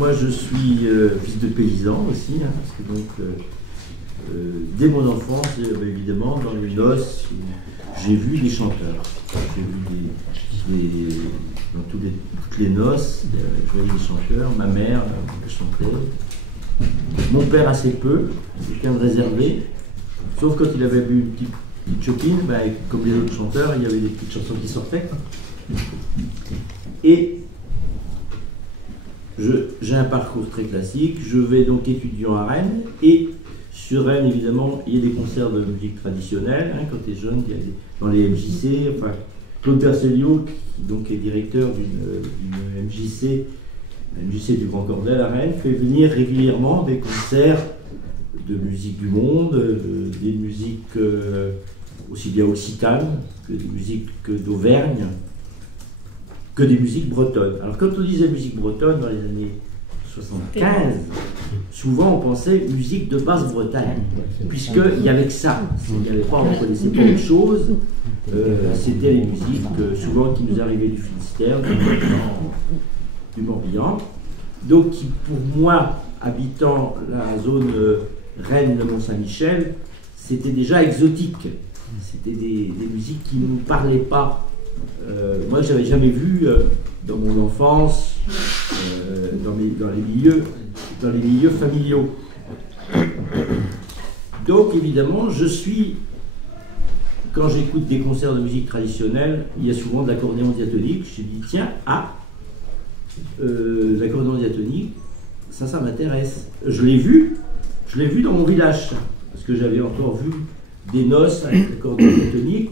moi je suis fils de paysan aussi, hein, parce que donc dès mon enfance, évidemment, dans les noces, j'ai vu des chanteurs. J'ai vu dans toutes les noces, je voyais des chanteurs. Ma mère chantait. Mon père assez peu, quelqu'un de réservé. Sauf quand il avait bu une petite chopine, ben, comme les autres chanteurs, il y avait des petites chansons qui sortaient. Et j'ai un parcours très classique. Je vais donc étudiant à Rennes. Et sur Rennes, évidemment, il y a des concerts de musique traditionnelle. Hein, quand tu es jeune, il y a dans les MJC. Enfin, Claude Berceliot, qui donc est directeur d'une MJC, la MJC du Grand Cordel à Rennes, fait venir régulièrement des concerts de musique du monde, des musiques aussi bien occitanes que des musiques d'Auvergne, que des musiques bretonnes. Alors quand on disait musique bretonne dans les années 75, souvent on pensait musique de Basse-Bretagne, puisqu'il n'y avait que ça. Il n'y avait pas, on ne connaissait pas autre chose. C'était les musiques souvent qui nous arrivaient du Finistère, du Morbihan. Donc pour moi, habitant la zone Rennes de Mont-Saint-Michel, c'était déjà exotique. C'était des musiques qui ne nous parlaient pas. Moi, je n'avais jamais vu dans mon enfance, dans les milieux familiaux. Donc, évidemment, quand j'écoute des concerts de musique traditionnelle, il y a souvent de l'accordéon diatonique. Je me dis, tiens, l'accordéon diatonique, ça m'intéresse. Je l'ai vu dans mon village, parce que j'avais encore vu des noces avec l'accordéon diatonique,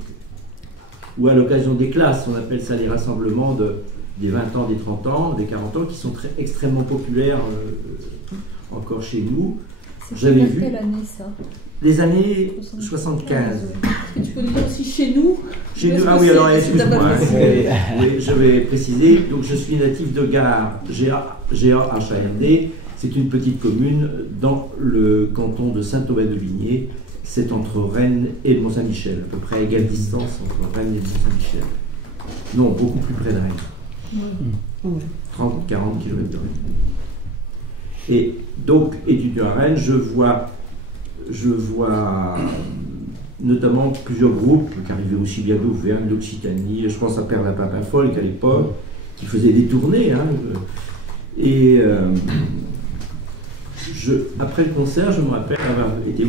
ou à l'occasion des classes, on appelle ça les rassemblements des 20 ans, des 30 ans, des 40 ans, qui sont extrêmement populaires encore chez nous. J'avais vu quelle année ça? Les années 75. Est-ce que tu peux nous dire aussi chez nous? Chez nous, ah oui, alors excuse-moi, oui, je vais préciser. Donc je suis natif de Gare, G-A-H-A-R-D. C'est une petite commune dans le canton de Saint-Aubin-de-Ligné. C'est entre Rennes et le Mont-Saint-Michel, à peu près à égale distance entre Rennes et le Mont-Saint-Michel. Non, beaucoup plus près de Rennes. 30-40 km de Rennes. Et donc, étudiant à Rennes, je vois notamment plusieurs groupes qui arrivaient aussi bien d'Auvergne, d'Occitanie. Je pense à Père Lapin Folk à l'époque, qui faisait des tournées. Hein, et après le concert, je me rappelle avoir été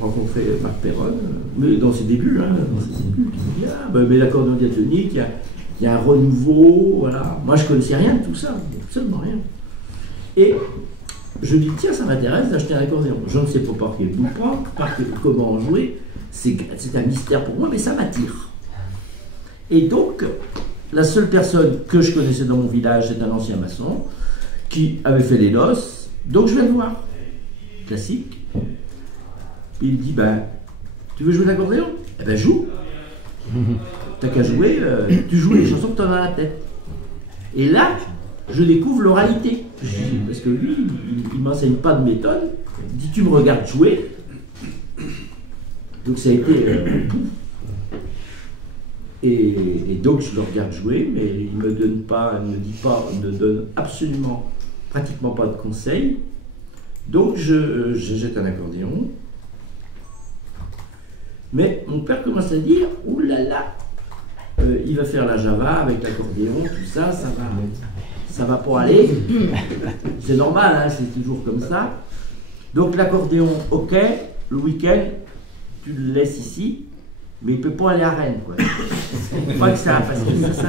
rencontrer Marc Perron, mais dans ses débuts, qui dit mais l'accordéon diatonique, il y a un renouveau, voilà. Moi, je ne connaissais rien de tout ça, absolument rien. Et je dis, tiens, ça m'intéresse d'acheter un accordéon. Je ne sais pas par quel bout prendre, comment en jouer, c'est un mystère pour moi, mais ça m'attire. Et donc, la seule personne que je connaissais dans mon village, c'est un ancien maçon, qui avait fait les noces. Donc je vais le voir, classique. Puis il me dit, tu veux jouer de l'accordéon? Eh ben joue. T'as qu'à jouer, tu joues les chansons que tu as dans la tête. Et là, je découvre l'oralité. Parce que lui, il ne m'enseigne pas de méthode. Il dit, tu me regardes jouer. Donc ça a été... et donc je le regarde jouer, mais il ne me donne pas, il ne me dit pas, il ne donne absolument... pratiquement pas de conseils. Donc je jette un accordéon. Mais mon père commence à dire, oulala, il va faire la Java avec l'accordéon, tout ça, ça va pas aller. C'est normal, hein, c'est toujours comme ça. Donc l'accordéon, ok, le week-end, tu le laisses ici, mais il ne peut pas aller à Rennes, quoi. Pas que ça, parce que ça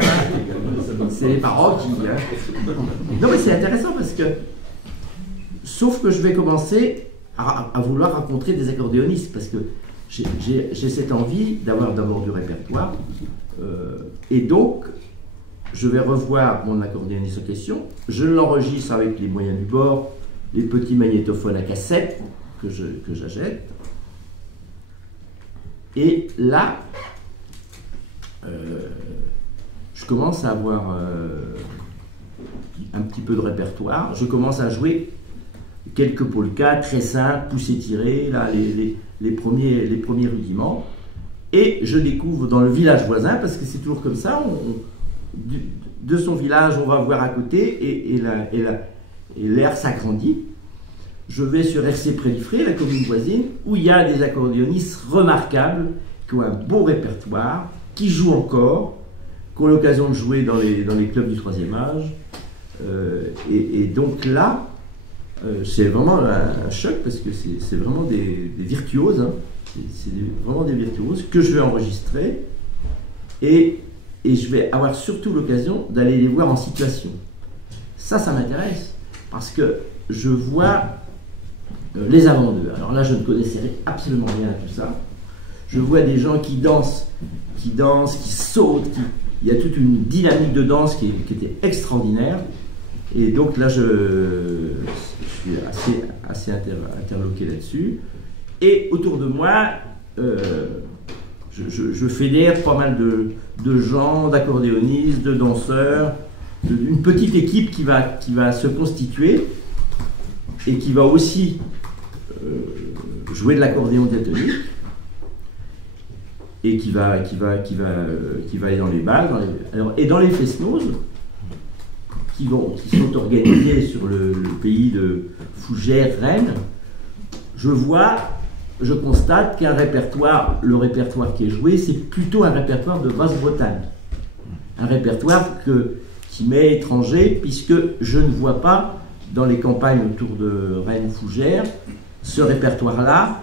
c'est les parents qui... Non, mais c'est intéressant parce que... Sauf que je vais commencer à vouloir rencontrer des accordéonistes, parce que j'ai cette envie d'avoir d'abord du répertoire. Et donc, je vais revoir mon accordéoniste en question. Je l'enregistre avec les moyens du bord, les petits magnétophones à cassette que j'achète. Et là, je commence à avoir un petit peu de répertoire. Je commence à jouer quelques polkas très simples, poussés tirés, là, les premiers rudiments. Et je découvre dans le village voisin, parce que c'est toujours comme ça, de son village, on va voir à côté, et l'air s'agrandit. Je vais sur RC-Pré-Liffré, la commune voisine, où il y a des accordéonistes remarquables, qui ont un beau répertoire, qui jouent encore, qui ont l'occasion de jouer dans les clubs du 3e âge. Et donc là, c'est vraiment un choc, parce que c'est vraiment des virtuoses, hein. C'est vraiment des virtuoses que je vais enregistrer, et je vais avoir surtout l'occasion d'aller les voir en situation. Ça m'intéresse, parce que je vois les avant-deux. Alors là, je ne connaissais absolument rien à tout ça. Je vois des gens qui dansent, qui sautent, il y a toute une dynamique de danse qui était extraordinaire. Et donc là, je suis assez interloqué là-dessus. Et autour de moi, je fédère pas mal de gens, d'accordéonistes, de danseurs, une petite équipe qui va se constituer et qui va aussi jouer de l'accordéon diatonique et qui va aller dans les balles. Et dans les fest-noz, qui sont organisés sur le pays de Fougères, Rennes, je constate qu'un répertoire, le répertoire qui est joué, c'est plutôt un répertoire de Basse-Bretagne. Un répertoire qui m'est étranger, puisque je ne vois pas dans les campagnes autour de Rennes-Fougères ce répertoire-là.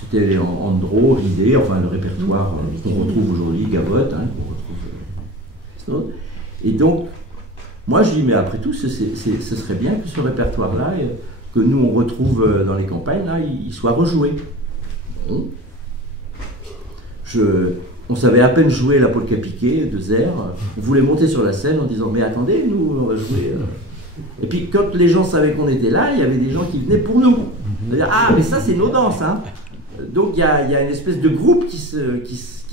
C'était Andro, Ridé, enfin le répertoire qu'on retrouve aujourd'hui, Gavotte, hein, qu'on retrouve. Et donc, moi je dis, mais après tout, ce serait bien que ce répertoire-là, que nous on retrouve dans les campagnes, là, il soit rejoué. Bon. On savait à peine jouer la polka piquée de Zer. On voulait monter sur la scène en disant, mais attendez, nous on va jouer. Et puis quand les gens savaient qu'on était là, il y avait des gens qui venaient pour nous. C'est-à-dire, ah, mais ça c'est nos danses, hein. Donc il y a une espèce de groupe qui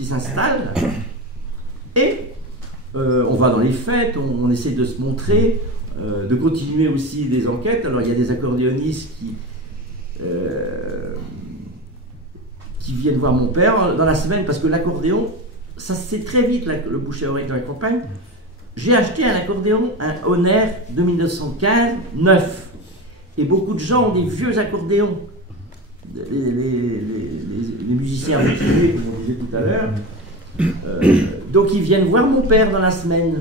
s'installe. Et on va dans les fêtes, on essaie de se montrer, de continuer aussi des enquêtes. Alors il y a des accordéonistes qui viennent voir mon père dans la semaine, parce que l'accordéon, ça se sait très vite, le bouche à oreille dans la campagne. J'ai acheté un accordéon, un Honor de 1915, neuf. Et beaucoup de gens ont des vieux accordéons. Les musiciens retirés, comme on disait tout à l'heure. Donc ils viennent voir mon père dans la semaine,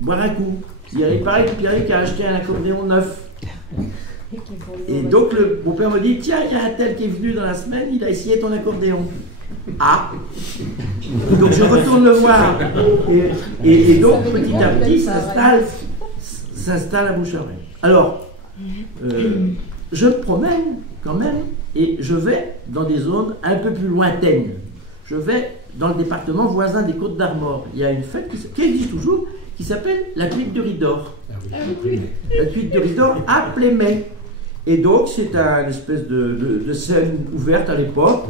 boire un coup. Il paraît que Pierrick a acheté un accordéon neuf. Et donc mon père me dit, tiens, il y a un tel qui est venu dans la semaine, il a essayé ton accordéon. Ah. Donc je retourne le voir. Et donc petit à petit s'installe à bouche à oreille. Alors, je me promène quand même, et je vais dans des zones un peu plus lointaines. Je vais dans le département voisin des Côtes d'Armor. Il y a une fête qui existe toujours, qui s'appelle la Cuite de Ridor. La Cuite de Ridor à Plémet. Et donc c'est une espèce de scène ouverte à l'époque,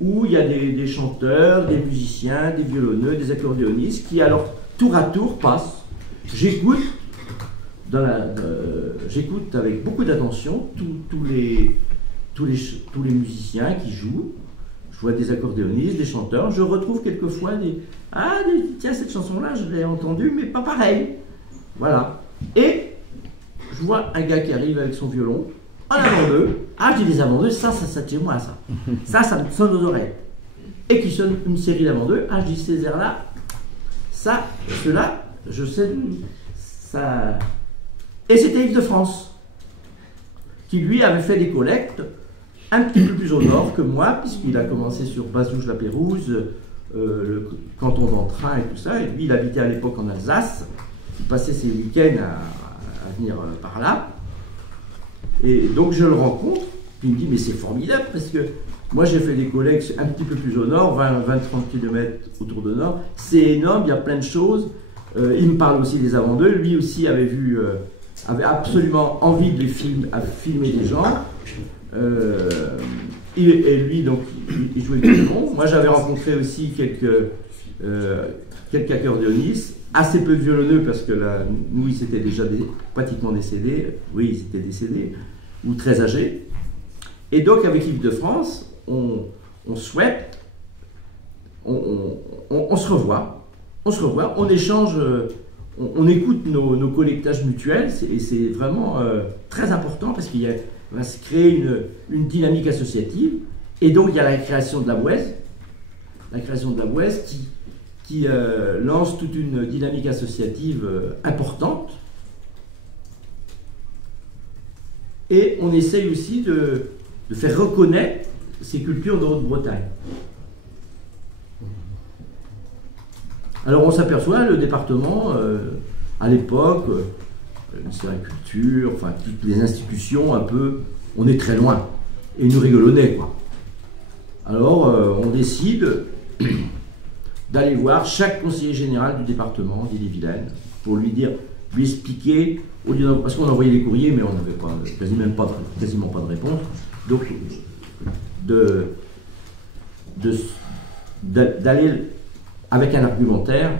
où il y a des chanteurs, des musiciens, des violonneux, des accordéonistes, qui alors tour à tour passent. J'écoute avec beaucoup d'attention tous les musiciens qui jouent. Je vois des accordéonistes, des chanteurs. Je retrouve quelquefois tiens, cette chanson-là, je l'ai entendue, mais pas pareil. Voilà. Et je vois un gars qui arrive avec son violon, en avant-deux. Ah, j'ai des avant-deux, ça tient moi, ça. Ça me sonne aux oreilles. Et qui sonne une série d'avant-deux. Ah, je dis, ces airs-là, ceux-là, je sais, ça. Et c'était Yves de France, qui lui avait fait des collectes un petit peu plus au nord que moi, puisqu'il a commencé sur Bazouges-la-Pérouse, le canton d'Entrain et tout ça. Et lui, il habitait à l'époque en Alsace. Il passait ses week-ends à venir par là. Et donc je le rencontre, puis il me dit, mais c'est formidable, parce que moi j'ai fait des collectes un petit peu plus au nord, 20-30 km autour de nord. C'est énorme, il y a plein de choses. Il me parle aussi des avant-deux. Lui aussi avait absolument envie de filmer des gens. Et lui, donc, il jouait du violon. Moi, j'avais rencontré aussi quelques accordéonistes, assez peu de violonneux, parce que là, nous, ils étaient déjà pratiquement décédés. Oui, ils étaient décédés, ou très âgés. Et donc, avec Yves de France, on souhaite, on se revoit, on échange on écoute nos collectages mutuels, et c'est vraiment très important parce qu'il va se créer une dynamique associative. Et donc il y a la création de la Bouèze, qui lance toute une dynamique associative importante. Et on essaye aussi de faire reconnaître ces cultures de Haute-Bretagne. Alors on s'aperçoit, le département, à l'époque, le ministère de la Culture, enfin toutes les institutions, un peu, on est très loin. Et ils nous rigolonnaient, quoi. Alors on décide d'aller voir chaque conseiller général du département d'Ille-et-Vilaine pour lui expliquer, parce qu'on envoyait des courriers, mais on n'avait quasiment pas de réponse. Donc d'aller avec un argumentaire.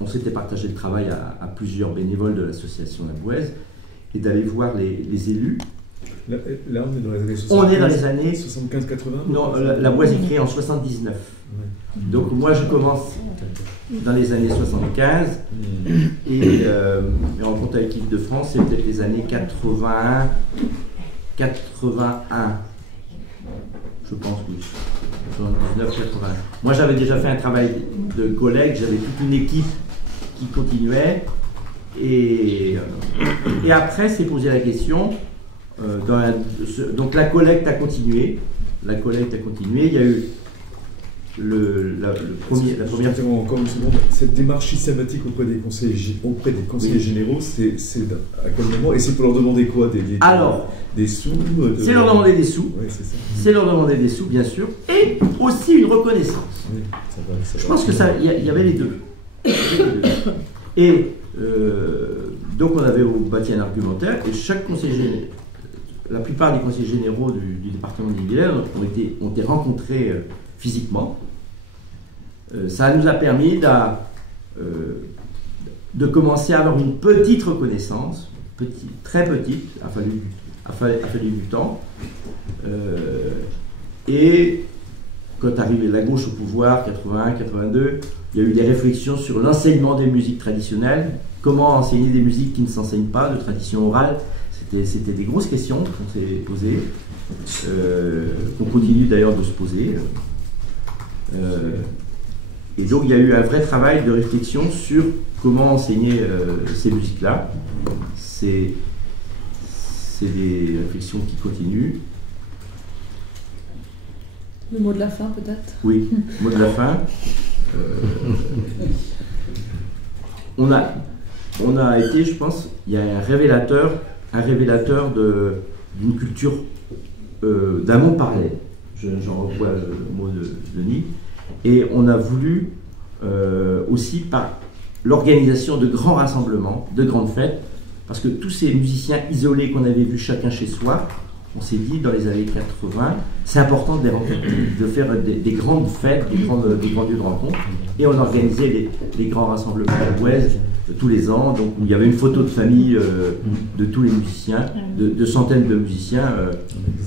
On s'était partagé le travail à plusieurs bénévoles de l'association La Bouèze, et d'aller voir les élus. Là, on est dans les années 75. On est dans les années 75-80. Non, la Bouèze est créée en 79. Ouais. Donc moi je commence dans les années 75 et en compte avec l'équipe de France, c'est peut-être les années 81. Je pense, oui. 79, 81. Moi j'avais déjà fait un travail de collègue, j'avais toute une équipe qui continuait. Et après, c'est posé la question. Donc la collecte a continué. Il y a eu la première. Encore une seconde. Cette démarche systématique auprès des conseillers généraux, c'est à quel moment? Et c'est pour leur demander quoi? Des sous C'est leur demander des sous. Ouais, c'est ça. C'est leur demander des sous, bien sûr. Et aussi une reconnaissance. Oui, je pense que il y avait les deux. Et donc on avait bâti un argumentaire, et chaque conseiller, la plupart des conseillers généraux du département d'Ille-et-Vilaine ont été rencontrés physiquement. Ça nous a permis de commencer à avoir une petite reconnaissance, très petite, a fallu du temps. Et quand arrivait la gauche au pouvoir, 81, 82, il y a eu des réflexions sur l'enseignement des musiques traditionnelles, comment enseigner des musiques qui ne s'enseignent pas, de tradition orale. C'était des grosses questions qu'on s'est posées, qu'on continue d'ailleurs de se poser. Et donc il y a eu un vrai travail de réflexion sur comment enseigner ces musiques-là. C'est des réflexions qui continuent. Le mot de la fin, peut-être? Oui, mot de la fin. On a été, je pense, il y a un révélateur d'une culture, d'un monde parallèle. J'en revois le mot de Denis. Et on a voulu aussi, par l'organisation de grands rassemblements, de grandes fêtes, parce que tous ces musiciens isolés qu'on avait vus chacun chez soi, on s'est dit dans les années 80, c'est important de les rencontrer, de faire des grandes fêtes, des grands lieux de rencontre. Et on organisait les grands rassemblements à la Bouèze tous les ans. Donc il y avait une photo de famille de tous les musiciens, de centaines de musiciens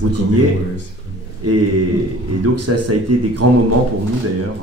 routiniers. Et donc ça a été des grands moments pour nous d'ailleurs.